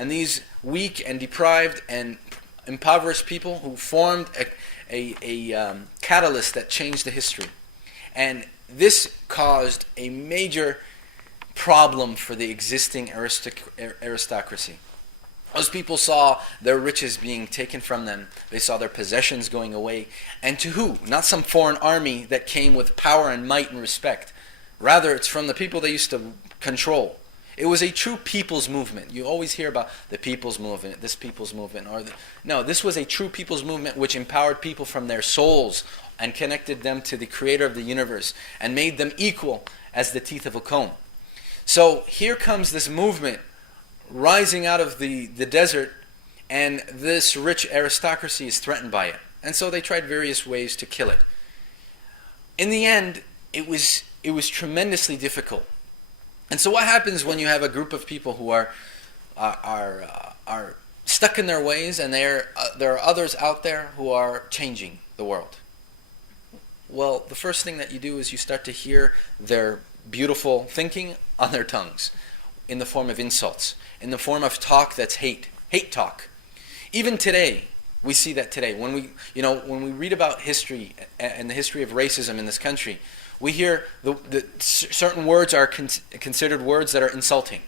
and these weak and deprived and impoverished people who formed a catalyst that changed the history. And this caused a major problem for the existing aristocracy. Those people saw their riches being taken from them. They saw their possessions going away. And to who? Not some foreign army that came with power and might and respect. Rather, it's from the people they used to control. It was a true people's movement. You always hear about the people's movement, this people's movement. No, this was a true people's movement which empowered people from their souls and connected them to the creator of the universe and made them equal as the teeth of a comb. So here comes this movement rising out of the desert, and this rich aristocracy is threatened by it. And so they tried various ways to kill it. In the end, it was tremendously difficult. And so what happens when you have a group of people who are stuck in their ways, and there are others out there who are changing the world? Well, the first thing that you do is you start to hear their beautiful thinking on their tongues, in the form of insults, in the form of talk that's hate talk. Even today, we see that today. When we read about history and the history of racism in this country, we hear certain words are considered words that are insulting.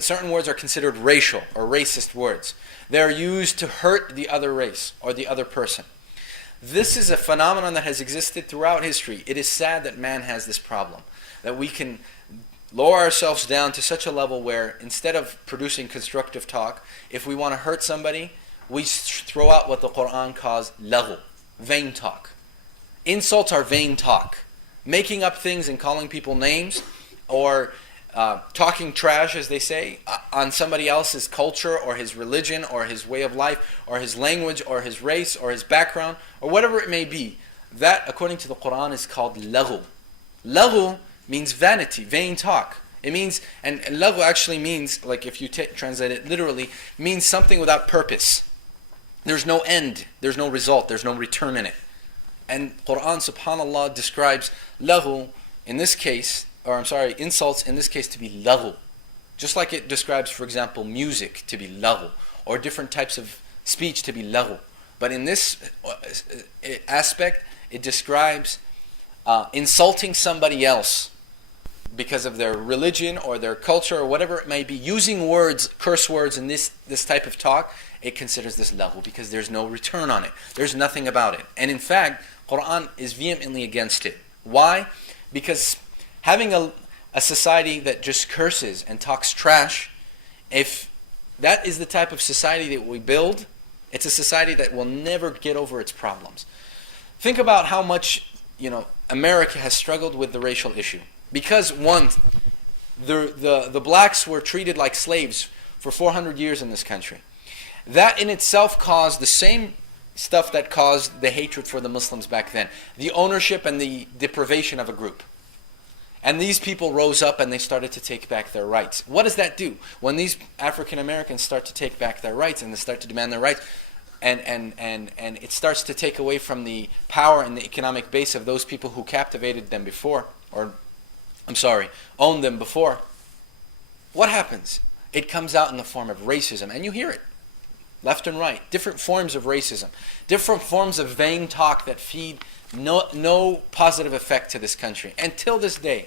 Certain words are considered racial or racist words. They're used to hurt the other race or the other person. This is a phenomenon that has existed throughout history. It is sad that man has this problem, that we can lower ourselves down to such a level where instead of producing constructive talk, if we want to hurt somebody, we throw out what the Quran calls laghu, vain talk. Insults are vain talk. Making up things and calling people names, or talking trash, as they say, on somebody else's culture or his religion or his way of life or his language or his race or his background or whatever it may be, that according to the Quran is called laghu. Laghu means vanity, vain talk. It means, and laghu actually means, like if you translate it literally, means something without purpose. There's no end, there's no result, there's no return in it. And Quran, subhanallah, describes laghu in this case, insults in this case to be laghu. Just like it describes, for example, music to be laghu, or different types of speech to be laghu. But in this aspect, it describes insulting somebody else because of their religion or their culture or whatever it may be, using words, curse words in this type of talk. It considers this laghu because there's no return on it. There's nothing about it. And in fact, Quran is vehemently against it. Why? Because having a society that just curses and talks trash, if that is the type of society that we build, it's a society that will never get over its problems. Think about how much America has struggled with the racial issue. Because one, the blacks were treated like slaves for 400 years in this country. That in itself caused the same stuff that caused the hatred for the Muslims back then. The ownership and the deprivation of a group. And these people rose up and they started to take back their rights. What does that do? When these African Americans start to take back their rights and they start to demand their rights, and it starts to take away from the power and the economic base of those people who captivated them before, owned them before, what happens? It comes out in the form of racism, and you hear it left and right. Different forms of racism, different forms of vain talk that feed no positive effect to this country. Until this day,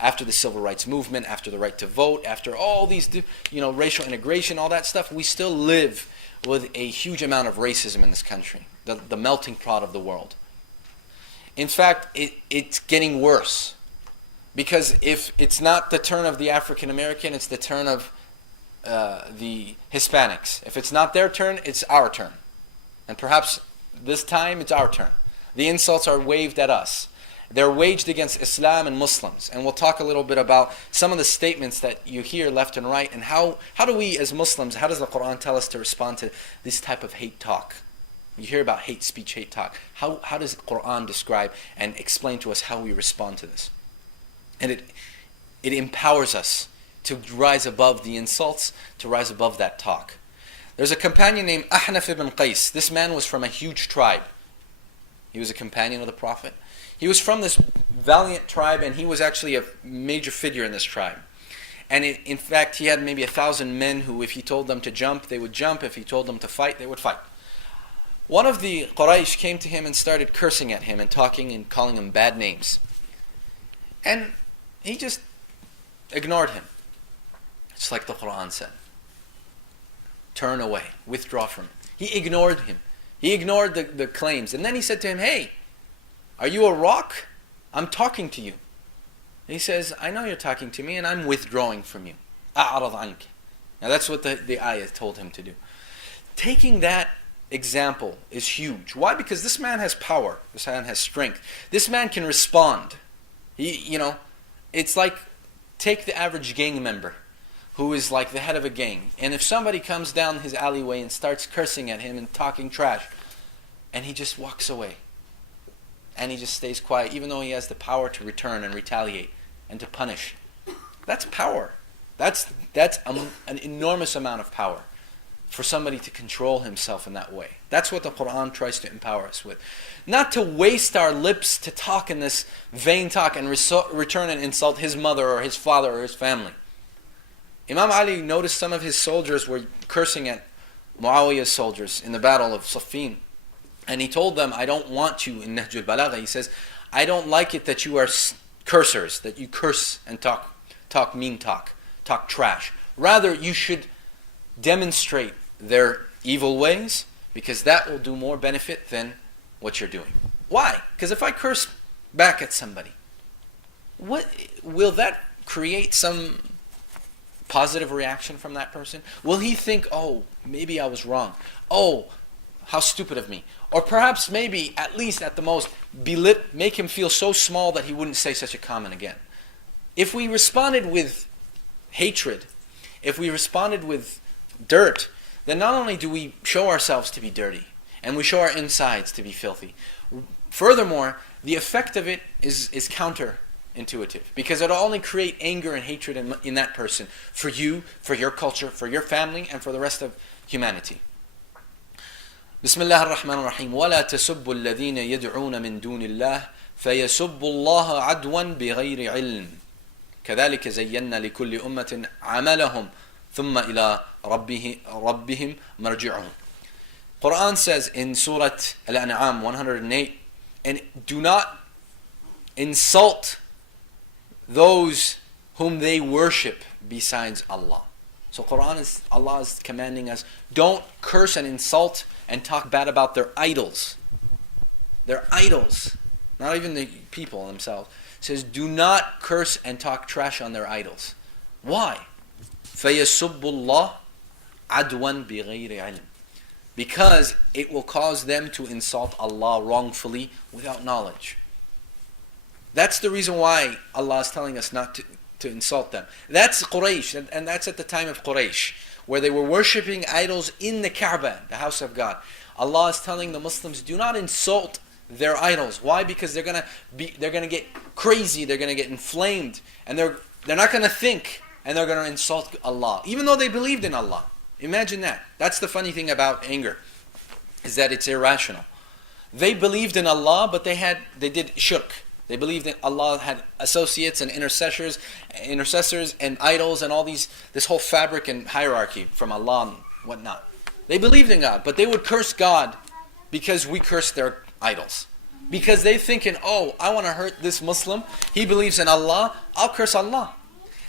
after the civil rights movement, after the right to vote, after all these racial integration, all that stuff, we still live with a huge amount of racism in this country, the melting pot of the world. In fact, it's getting worse. Because if it's not the turn of the African American, it's the turn of the Hispanics. If it's not their turn, it's our turn. And perhaps this time it's our turn. The insults are waved at us. They're waged against Islam and Muslims. And we'll talk a little bit about some of the statements that you hear left and right, and how do we as Muslims, how does the Quran tell us to respond to this type of hate talk? You hear about hate speech, hate talk. How does the Quran describe and explain to us how we respond to this? And it empowers us to rise above the insults, to rise above that talk. There's a companion named Ahnaf ibn Qais. This man was from a huge tribe. He was a companion of the Prophet. He was from this valiant tribe, and he was actually a major figure in this tribe. And in fact, he had maybe 1,000 men who, if he told them to jump, they would jump. If he told them to fight, they would fight. One of the Quraysh came to him and started cursing at him and talking and calling him bad names. And he just ignored him. It's like the Quran said. Turn away, withdraw from him. He ignored him. He ignored the claims. And then he said to him, hey, are you a rock? I'm talking to you. He says, I know you're talking to me and I'm withdrawing from you. أعرض عنك. Now that's what the ayah told him to do. Taking that example is huge. Why? Because this man has power. This man has strength. This man can respond. It's like, take the average gang member who is like the head of a gang. And if somebody comes down his alleyway and starts cursing at him and talking trash, and he just walks away, and he just stays quiet, even though he has the power to return and retaliate and to punish. That's power. That's an enormous amount of power for somebody to control himself in that way. That's what the Quran tries to empower us with. Not to waste our lips to talk in this vain talk and return and insult his mother or his father or his family. Imam Ali noticed some of his soldiers were cursing at Muawiyah's soldiers in the battle of Siffin. And he told them, I don't want you, in Nahj al-Balagha, he says, I don't like it that you are cursers, that you curse and talk mean talk trash. Rather, you should demonstrate their evil ways, because that will do more benefit than what you're doing. Why? Because if I curse back at somebody, what will that create some positive reaction from that person? Will he think, oh, maybe I was wrong. Oh, how stupid of me. Or perhaps maybe, at least at the most, make him feel so small that he wouldn't say such a comment again. If we responded with hatred, if we responded with dirt, then not only do we show ourselves to be dirty, and we show our insides to be filthy. Furthermore, the effect of it is counterintuitive, because it'll only create anger and hatred in that person, for you, for your culture, for your family, and for the rest of humanity. بسم الله الرحمن الرحيم ولا تسبوا الذين يدعون من دون الله فيسبوا الله عدوا بغير علم كذلك زينا لكل أمة عملهم ثم إلى ربهم مرجعهم. Quran says in Surah Al-An'am 108, and do not insult those whom they worship besides Allah. So Allah is commanding us, don't curse and insult and talk bad about their idols. Their idols. Not even the people themselves. It says, do not curse and talk trash on their idols. Why? فَيَسُبُّ اللَّهِ عَدْوًا بِغَيْرِ عِلْمٍ. Because it will cause them to insult Allah wrongfully without knowledge. That's the reason why Allah is telling us not to insult them. That's Quraysh, and that's at the time of Quraysh, where they were worshipping idols in the Kaaba, the house of God. Allah is telling the Muslims, do not insult their idols. Why? Because they're gonna get crazy, they're gonna get inflamed, and they're not gonna think, and they're gonna insult Allah, even though they believed in Allah. Imagine that. That's the funny thing about anger, is that it's irrational. They believed in Allah, but they did shirk. They believed that Allah had associates and intercessors and idols and all this whole fabric and hierarchy from Allah and whatnot. They believed in God, but they would curse God because we curse their idols. Because they thinking, oh, I want to hurt this Muslim. He believes in Allah. I'll curse Allah.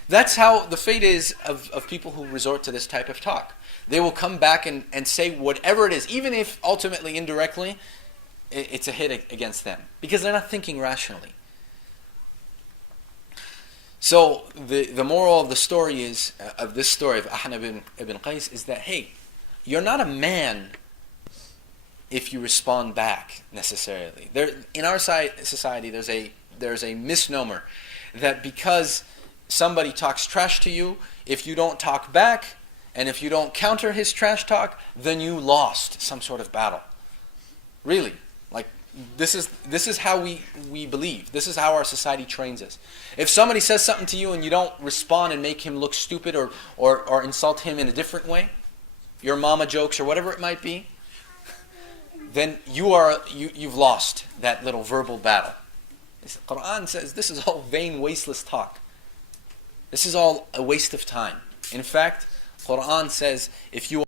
That's how the fate is of people who resort to this type of talk. They will come back and say whatever it is, even if ultimately, indirectly, it's a hit against them, because they're not thinking rationally. So the moral of the story is of this story of Ahnab ibn Qais is that, hey, you're not a man if you respond back necessarily. In our society, there's a misnomer that because somebody talks trash to you, if you don't talk back and if you don't counter his trash talk, then you lost some sort of battle. Really. Like, this is how we believe. This is how our society trains us. If somebody says something to you and you don't respond and make him look stupid or insult him in a different way, your mama jokes or whatever it might be, then you've lost that little verbal battle. The Quran says this is all vain, wasteless talk. This is all a waste of time. In fact, Quran says if you